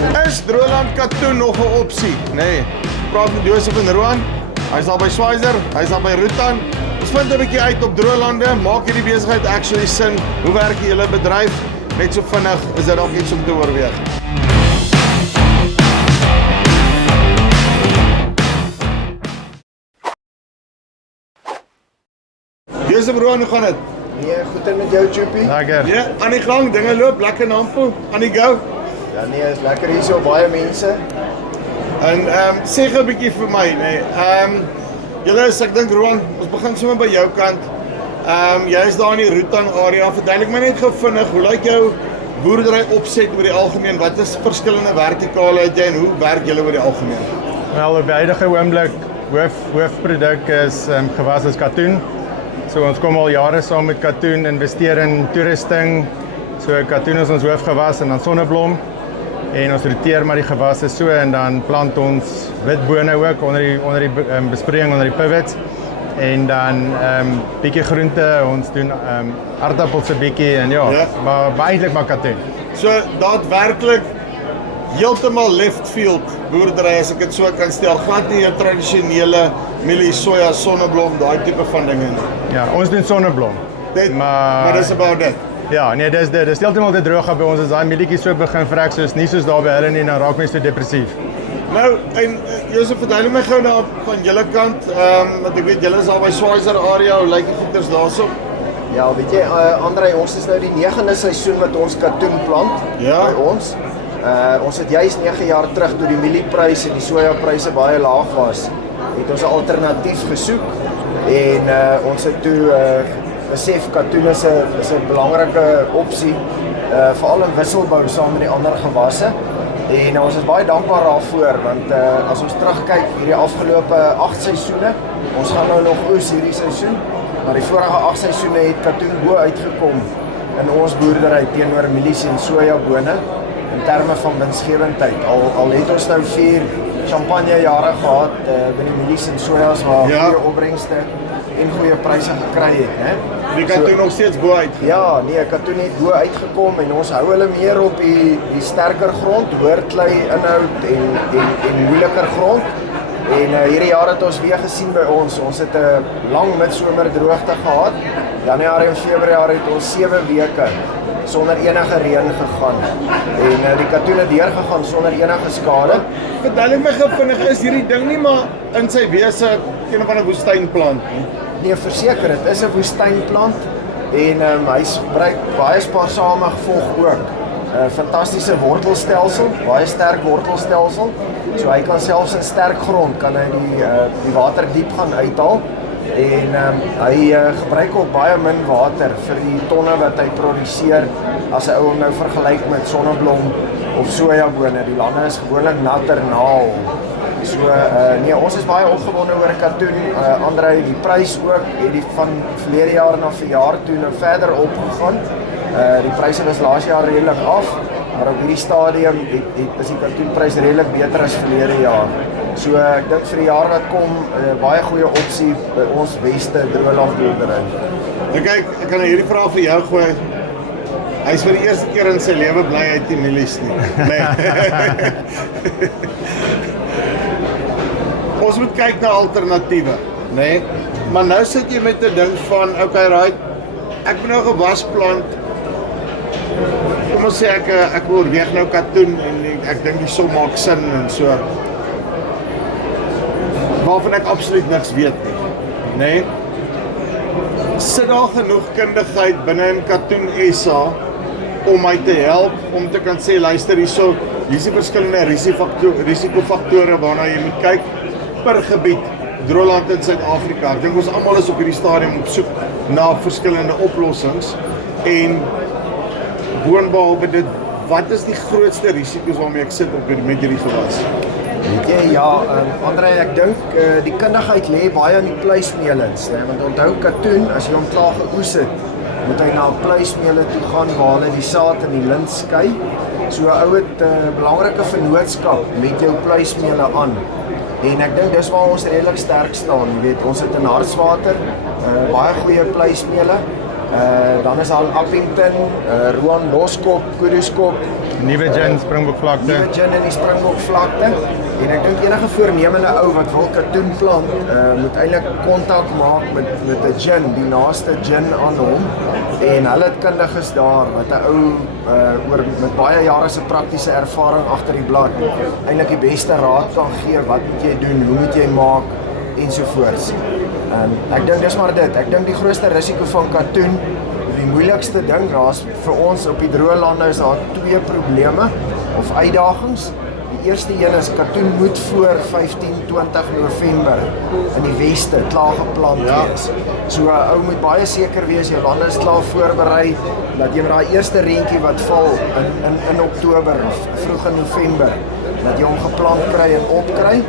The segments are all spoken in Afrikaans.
Is Droland katoen nog 'n opsie? Nee. Praat met Josef en Roan. Hy's al by Schweizer, hy's al by Rutan. Ons vind 'n bietjie uit op Drolande. Maak hierdie besigheid actually sin? Hoe werk die hele bedryf? Net so vinnig is dit dalk iets om te oorweeg. Josef, Roan, hoe gaan dit? Nee, goed en met jou, Choopie? Lekker. Ja, aan die gang, dinge loop lekker Nampo, aan die go. Ja nee, is lekker hier so, baie mense. En sê gou 'n bietjie vir my, nee. Julle is, ek dink Roan, ons begin sommer by jou kant. Jy is daar in die Rutan area. Verduidelik my net gou vinnig, hoe lyk jou boerdery opset oor die algemeen? Wat is verskillende vertikale het jy en hoe werk julle oor die algemeen? Wel, op die huidige oomblik hoofproduk is gewas as katoen. So ons kom al jare saam met katoen, investeer in toerusting. So katoen is ons hoofgewas en dan sonneblom. En ons roteer maar die gewasse so en dan plant ons witbone ook onder die besproeiing onder die pivots. En dan bietjie groente, ons doen aardappels 'n bietjie en ja. Maar eintlik maar katoen. So daadwerklik heeltemal left field boerdery as ek dit so kan stel. Glad nie jou tradisionele mielie, soja, sonneblom, daai tipe van dinge nie. Ja, ons doen sonneblom. Maar dis about it. Ja, nee, dis heeltemal te droog by ons as daai mielietjies so begin vrek soos nie soos daar by hulle nie, dan raak mense so depressief. Nou, en Josef, verduidelik my gou daar van julle kant, want ek weet julle is al by Schweizer area, hoe lyk die goeders daarso? Ja, weet jy, André, ons is nou die 9de seisoen met ons katoen plant by ons. Ons het juist 9 jaar terug toe die mieliepryse en die sojapryse baie laag was, het ons 'n alternatief gesoek en ons het toe besef katoen is 'n belangrike opsie, veral in wisselbou saam met die ander gewasse. En ons is baie dankbaar daarvoor want as ons terugkyk hierdie afgelope 8 seisoene, ons gaan nou nog oes hierdie seisoen, maar die vorige 8 seisoene het katoen bo uitgekom in ons boerdery teenoor mielies en sojabone in terme van winsgewendheid. Al het ons nou 4 champagne jare gehad by die mielies en sojas waar goeie opbrengste en goeie pryse gekry het, né? Die katoen nog steeds bo uit. Ja, nee, katoen het bo uitgekom en ons hou hulle meer op die sterker grond, hoër klei inhoud en moeiliker grond. En hierdie jaar het ons weer gesien by ons. Ons het 'n lang midsomerdroogte gehad. Januarie en Februarie het ons 7 weke sonder enige reën gegaan. En die katoen het deurgegaan sonder enige skade. Verduidelik my gou vinnig, is hierdie ding nie maar in sy wese een van 'n woestynplant nie? Nee, verseker, dit is 'n woestynplant en hy gebruik baie spaarsame gevolg ook. Fantastiese wortelstelsel, baie sterk wortelstelsel. So hy kan selfs in sterk grond kan hy die water diep gaan uithaal. En hy gebruik ook baie min water vir die tonne wat hy produseer as 'n ou hom nou vergelyk met sonneblom of sojabone. Die lande is gewoonlik natter na hom. So nee, ons is baie opgewonde oor katoen. André, die prys ook het die van verlede jaar na verjaar toe nou verder opgegaan. Die pryse was laas jaar redelik af, maar op hierdie stadium is die katoenprys redelik beter as verlede jaar. So ek dink vir die jaar wat kom, baie goeie opsie by ons beste Droland boerdery. Nou kyk, ek kan hierdie vraag vir jou gooi. Hy is vir die eerste keer in sy lewe bly hy het nie mielies nie. Nee. Ons moet kyk na alternatiewe, né? Maar nou sit jy met 'n ding van, okay, right, ek moet nou gewas plant. Kom ons sê ek oorweeg nou katoen en ek dink die som maak sin en so. Waarvan ek absoluut niks weet nie, né? Sit daar genoeg kundigheid binne in Katoen SA om my te help om te kan sê, luister hierso, hier's die verskillende risikofaktore waarna jy moet kyk per gebied, Droland in Suid-Afrika. Ek dink ons almal is op hierdie stadium op soek na verskillende oplossings en boonbehalwe dit, wat is die grootste risiko's waarmee ek sit met hierdie gewas? Weet jy, ja, André, ek dink die kundigheid lê baie in die pluismeelings, né? Want onthou katoen, as jy hom klaar geoes het, moet hy na pluismeele toe gaan waar hulle die saad en die lint skei. So 'n ou het 'n belangrike vennootskap met jou pluismeele aan. En ek dink dis waar ons redelik sterk staan, jy weet, ons het in Hartswater baie goeie pluismeele. Dan is daar Appington, Roan Loskop, Kuduskop, Nuwe gin Springbokvlakte. Nuwe gin in die Springbokvlakte. En ek dink enige voornemende ou wat wil katoen plant, moet eintlik kontak maak met 'n gin, die naaste gin aan hom. En hulle het kundiges daar wat 'n ou met baie jare se praktiese ervaring agter die blad eintlik die beste raad kan gee. Wat moet jy doen? Hoe moet jy maak? Ensovoorts. Ek dink dis maar dit. Ek dink die grootste risiko van katoen, die moeilikste ding, daar's vir ons op die droë lande is daar 2 probleme of uitdagings. Die eerste een is katoen moet voor 15-20 November in die weste klaar geplant wees. So 'n ou moet baie seker wees jou lande is klaar voorberei dat jy met daai eerste reentjie wat val in Oktober of vroeg in November dat jy hom geplant kry en opkry.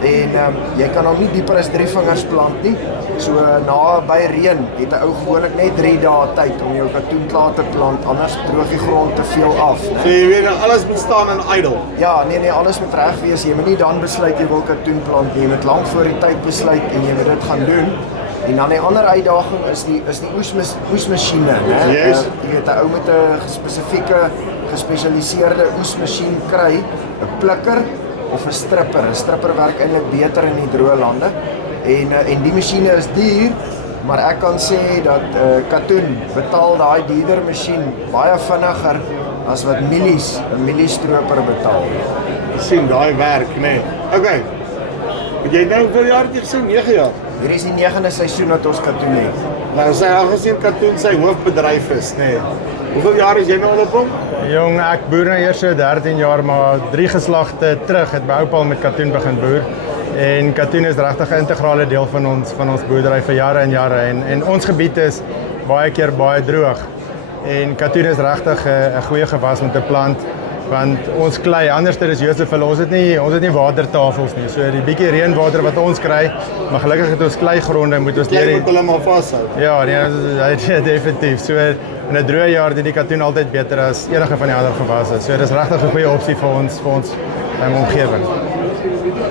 En jy kan hom nie dieper as 3 vingers plant nie. So na by reën het 'n ou gewoonlik net 3 dae tyd om jou katoen klaar te plant, anders droog die grond te veel af. So jy weet alles moet staan in idle. Ja, nee, alles moet reg wees. Jy moet nie dan besluit jy wil katoen plant nie. Jy moet lank voor die tyd besluit en jy moet dit gaan doen. En dan die ander uitdaging is die oesmasjiene, né? Yes. Jy weet 'n ou met 'n spesifieke gespesialiseerde oesmasjien kry, 'n plikker of 'n stripper. 'n Stripper werk eintlik beter in die droë lande. En die masjiene is duur, maar ek kan sê dat katoen betaal daai duurder masjien baie vinniger as wat 'n mieliestroper betaal. Sien daai werk, nee. Okay. Moet jy nou vir jaar jy sê 9 jaar. Hier is die 9de seisoen wat ons katoen het. Nou sy aangesien katoen sy hoofbedryf is, nee. Hoeveel jaar is jy nou al op hom? Jong, ek boer nou eers so 13 jaar, maar 3 geslagte terug het my oupa al met katoen begin boer. En katoen is regtig 'n integrale deel van ons boerdery vir jare en jare. En ons gebied is baie keer baie droog. En katoen is regtig 'n goeie gewas om te plant. Want ons klei, anders is Josef, ons het nie watertafels nie. So die bietjie reënwater wat ons kry, maar gelukkig het ons kleigronde, moet ons Jy moet hulle maar vashou. Ja, nee, definitief. So in 'n droë jaar doen die katoen altyd beter as enige van die ander gewasse. So dis regtig 'n goeie opsie vir ons omgewing.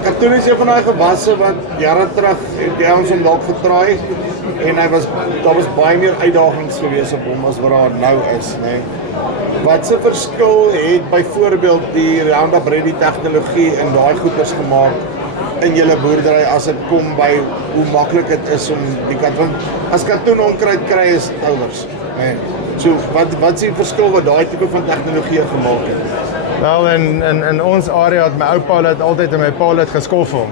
Katoen is een van daai gewasse wat jare terug het by ons om dalk getraai en daar was baie meer uitdagings gewees op hom as wat daar nou is, né? Wat se verskil het byvoorbeeld die Roundup Ready tegnologie en daai goeders gemaak in julle boerdery as dit kom by hoe maklik dit is om die katoen, as katoen onkruid kry is ouers, né? So wat is die verskil wat daai tipe van tegnologie gemaak het? Wel, in ons area het my oupa het altyd in my pa het geskoffel.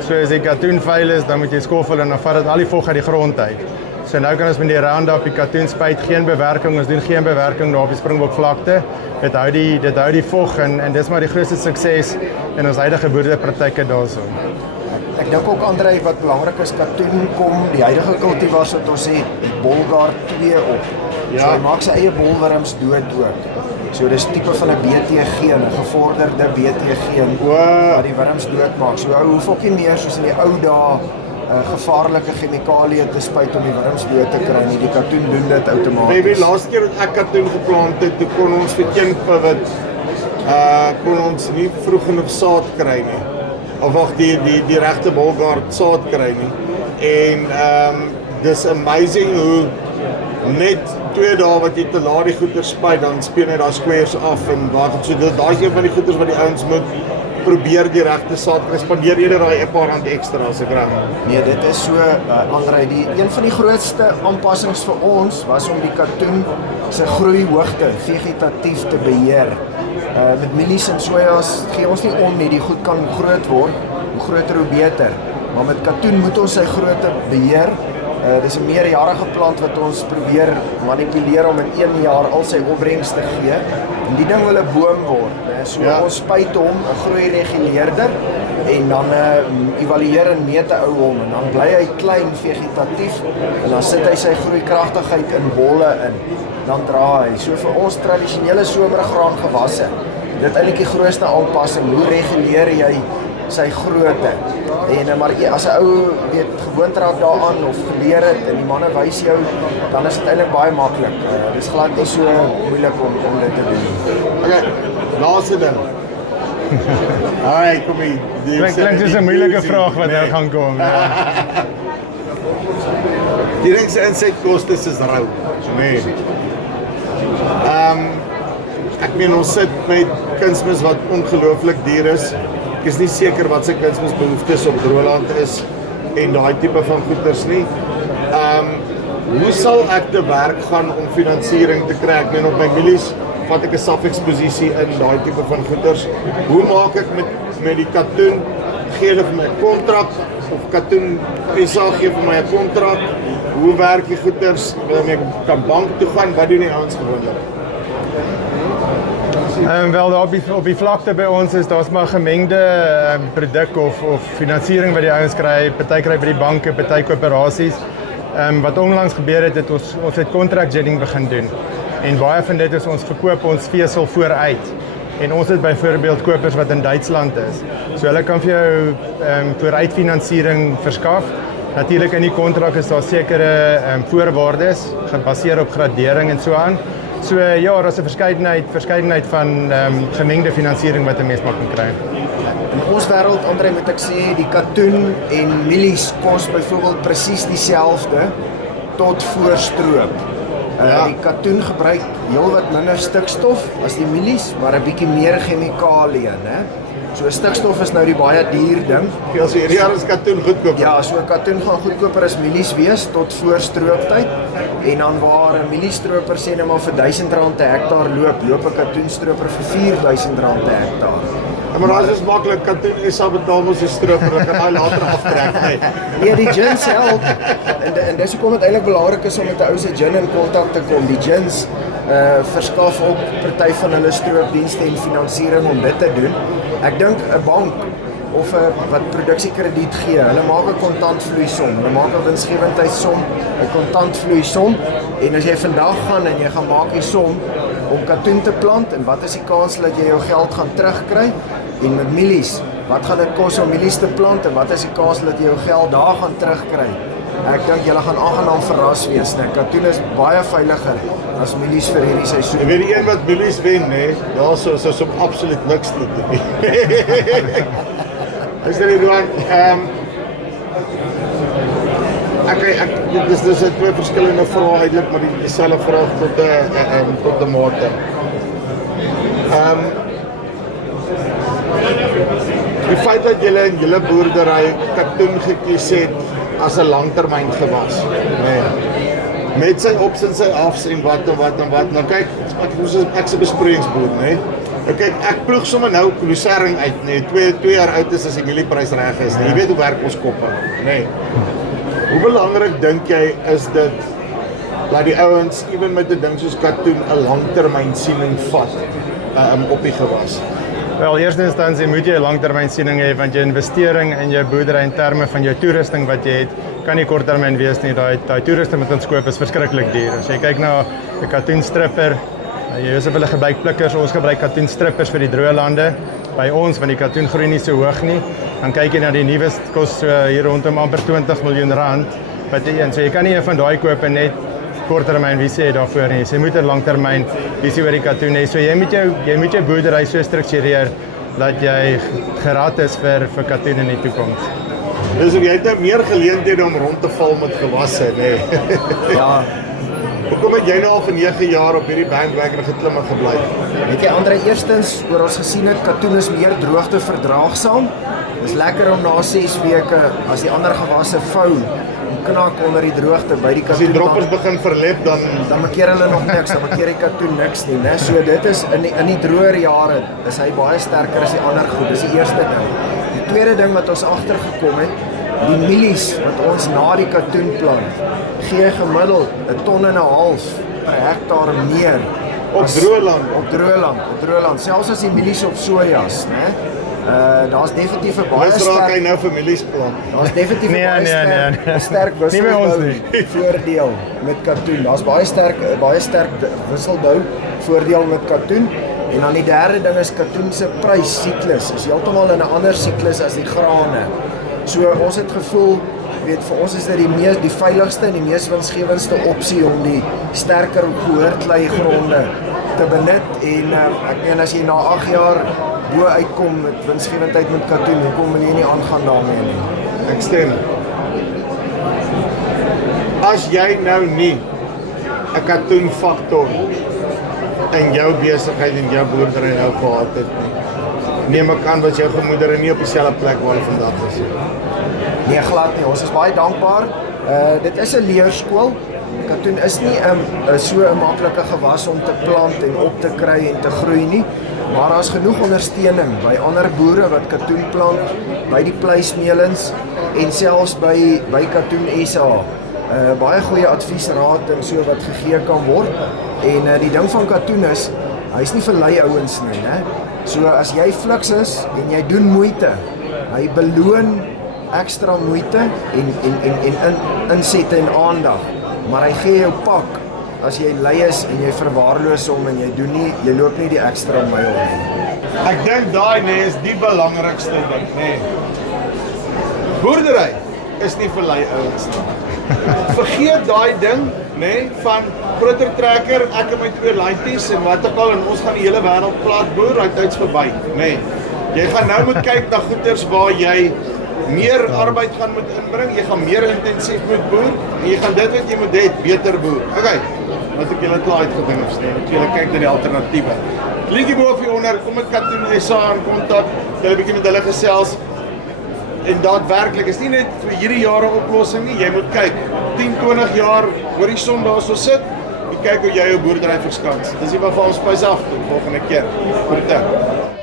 So as die katoen vuil is, dan moet jy skoffel en dan vat dit al die vog uit die grond uit. So nou kan ons met die Roundup die katoen spuit, geen bewerking, ons doen geen bewerking daar op die Springbokvlakte. Dit hou die vog en dis maar die grootste sukses in ons huidige boerderpraktyke daarso. Ek dink ook Andrei wat belangrik is, katoen kom die huidige kultivars wat ons het Bolgaard 2 op. Ja. So hy maak sy eie bolwurms dood ook. So dis tipe van 'n BT-geen, 'n gevorderde BT-geen wat die wurms doodmaak. So ou hoef ook nie meer soos in die ou dae gevaarlike chemikalieë te spuit om die wurms dood te kry nie. Die katoen doen dit outomaties. Die laaste keer wat ek katoen geplant het, toe kon ons vir een pivot kon ons nie vroeg genoeg saad kry nie. Of wag die regte Bolgaard saad kry nie. En dis amazing hoe net 2 dae wat jy te laat die goeder spuit, dan speel net daai squares af en so daai is een van die goeders wat die ouens moet probeer die regte saad kry. Spandeer eerder daai 'n paar rand ekstra as ek reg. Nee, dit is so Andrei, een van die grootste aanpassings vir ons was om die katoen se groeihoogte vegetatief te beheer. Met mielies en sojas gee ons nie om nie, die goed kan groot word, hoe groter hoe beter. Maar met katoen moet ons sy grootte beheer. Dis 'n meerjarige plant wat ons probeer manipuleer om in 1 jaar al sy opbrengs te gee. En die ding wil 'n boom word. So ons spuit hom 'n groeireguleerder en dan evalueer en meet hou hom en dan bly hy klein vegetatief en dan sit hy sy groeikragtigheid in bolle in. Dan dra hy. So vir ons tradisionele somergraan gewasse, dit eintlik die grootste aanpassing. Hoe reguleer jy sy grootte? En maar as 'n ou weet gewoond raak daaraan of geleer het en die manne wys jou, dan is dit eintlik baie maklik. Dis glad nie so moeilik om dit te doen. Okay, laaste ding. Alright, kom hier. Klink soos 'n moeilike vraag wat nou gaan kom. Ja. Die ding se insetkoste is rou. Nee. Ek meen ons sit met kunsmis wat ongelooflik duur is. Ek is nie seker wat sy kunsmisbehoeftes op Droëland is en daai tipe van goeders nie. Hoe sal ek te werk gaan om finansiering te kry? Ek meen op my milies vat ek 'n self-exposisie in daai tipe van goeders. Hoe maak ek met die katoen? Gee hulle vir my 'n kontrak of katoen SA gee vir my 'n kontrak? Hoe werk die goeders? Ek kan bank toe gaan, wat doen die ouens gewoonlik? Wel, op die vlakte by ons is daar's maar gemengde produk of finansiering wat die ouens kry. Party kry by die banke, party koöperasies. Wat onlangs gebeur het, ons het contract jetting begin doen. En baie van dit is ons verkoop ons vesel vooruit. En ons het byvoorbeeld kopers wat in Duitsland is. So hulle kan vir jou vooruitfinansiering verskaf. Natuurlik in die kontrak is daar sekere voorwaardes gebaseer op gradering en so aan. So ja, daar is 'n verskeidenheid van gemengde finansiering wat 'n mens maar kan kry. In ons wêreld, Andre, moet ek sê, die katoen en mielies kos byvoorbeeld presies dieselfde tot voorstroop. Die katoen gebruik heelwat minder stikstof as die mielies, maar 'n bietjie meer chemikalieë, né? So stikstof is nou die baie duur ding. Ja, so hierdie jaar is katoen goedkoop. Ja, so 'n katoen gaan goedkoper as mielies wees tot voorstrooptyd. En dan waar 'n mieliestroper sê net maar vir R1000 per hektaar loop 'n katoenstroper vir R4000 per hektaar. Maar as is maklik, katoen SA betaal mos die stroper, ek kan daai later aftrek. Nee, die gins help. En dis hoekom dit eintlik belangrik is om met 'n ou se gin in kontak te kom. Die gins verskaf ook party van hulle stroopdienste en finansiering om dit te doen. Ek dink 'n bank of wat produksiekrediet gee, hulle maak 'n kontantvloeisom, hulle maak 'n winsgewendheidsom, 'n kontantvloeisom, en as jy vandag gaan en jy gaan maak die som om katoen te plant, en wat is die kans dat jy jou geld gaan terugkry? En met mielies, wat gaan dit kos om mielies te plant en wat is die kans dat jy jou geld daar gaan terugkry? Ek dink julle gaan aangenaam verras wees, nee. Katoen is baie veiliger as mielies vir hierdie seisoen. Ek weet die een wat mielies wen, nee, daar's op absoluut niks te doen. Is dit nie dis twee verskillende vrae eintlik, maar dieselfde vraag tot 'n mate. Die feit dat julle in julle boerdery katoen gekies het as 'n langtermyn gewas, nee. Met sy ups en sy afs en wat. Nou kyk, ek's 'n besproeiingsboer, nee. Kyk, ek ploeg sommer nou Lucerne uit, nee. 2 jaar oud is as die mielieprys reg is, nee. Jy weet hoe werk ons koppe, nee. Hoe belangrik dink jy is dit dat die ouens ewen met 'n ding soos katoen 'n langtermynsiening vat op die gewas? Wel, eerste instansie moet jy 'n langtermynsiening hê, want jou investering in jou boerdery in terme van jou toerusting wat jy het, kan nie korttermyn wees nie. Daai toerusting wat ons koop is verskriklik duur. As jy kyk na 'n katoenstripper, Josef hulle gebruik plikkers, ons gebruik katoenstrippers vir die droë lande. By ons, want die katoen groei nie so hoog nie, dan kyk jy na die nuwe kos hier rondom amper R20 miljoen wat jy een. So jy kan nie een van daai koop en net korttermyn visie hê daarvoor nie. So jy moet 'n langtermyn visie oor die katoen hê. So jy moet jou boerdery so struktureer dat jy gerad is vir katoen in die toekoms. Dus jy het nou meer geleenthede om rond te val met gewasse, nee. Ja. Hoekom het jy nou al vir 9 jaar op hierdie bandwagon geklim en gebly? Weet jy, Andre, eerstens, oor ons gesien het, katoen is meer droogte verdraagsaam. Dis lekker om na 6 weke, as die ander gewasse vou, om knak onder die droogte by die katoen. As die droppers begin verlep, dan makeer hulle nog niks, dan makeer die katoen niks nie, né? So dit is in die droër jare is hy baie sterker as die ander groep. Dis die eerste ding. Die tweede ding wat ons agtergekom het, die mielies wat ons na die katoen plant, gee gemiddeld 1,5 ton per hektaar meer. Op Droëland. Op Droëland. Selfs as die mielies op sojas, né? Daar's definitief 'n baie raak hy nou vir mielies plant. Daar's definitief 'n sterk voordeel met katoen. Daar's baie sterk wisselbou voordeel met katoen. En dan die derde ding is katoen se pryssiklus is heeltemal in 'n ander siklus as die grane. So ons het gevoel, weet, vir ons is dit die veiligste en die mees winsgewendste opsie om die sterker gehoorklei gronde te benut. En ek meen as jy na 8 jaar bo uitkom met winsgewendheid met katoen, hoekom wil jy nie aangaan daarmee nie? Ek stem. As jy nou nie 'n katoenfaktor in jou besigheid en jou boerdery nou gehad het nie. Neem ek aan wat jou gemoedere nie op dieselfde plek waar hulle vandag is nie. Nee, glad nie. Ons is baie dankbaar. Dit is 'n leerskool. Katoen is nie so 'n maklike gewas om te plant en op te kry en te groei nie, maar daar's genoeg ondersteuning by ander boere wat katoen plant, by die vleismelings en selfs by Katoen SA. Baie goeie adviesraad en so wat gegee kan word. En die ding van katoen is, hy's nie vir lui ouens nie, né? So as jy fliks is en jy doen moeite, hy beloon ekstra moeite en insette en aandag. Maar hy gee jou pak as jy lui is en jy verwaarloos hom en jy loop nie die ekstra myl nie. Ek dink daai is die belangrikste ding, Boerdery is nie vir lui ouens nie. Vergeet daai ding, van groter trekker, ek en my 2 laaities en wat ook al en ons gaan die hele wêreld plat boer, daai tyd's verby, Jy gaan nou moet kyk na goeders waar jy meer arbeid gaan moet inbring, jy gaan meer intensief moet boer, en jy gaan dit wat jy moet hê, beter boer. Okay, wat ek julle klaar uitgedink het, moet julle kyk na die alternatiewe. Klikkie bo of hieronder, kom met Katoen SA in kontak, jy 'n bietjie met hulle gesels, en daadwerklik, is nie net vir hierdie jare oplossing nie, jy moet kyk, 10-20 jaar horison daar so sit, en kyk hoe jy jou boerdery verskans. Dis die wat vir ons spys af, tot volgende keer. Groete.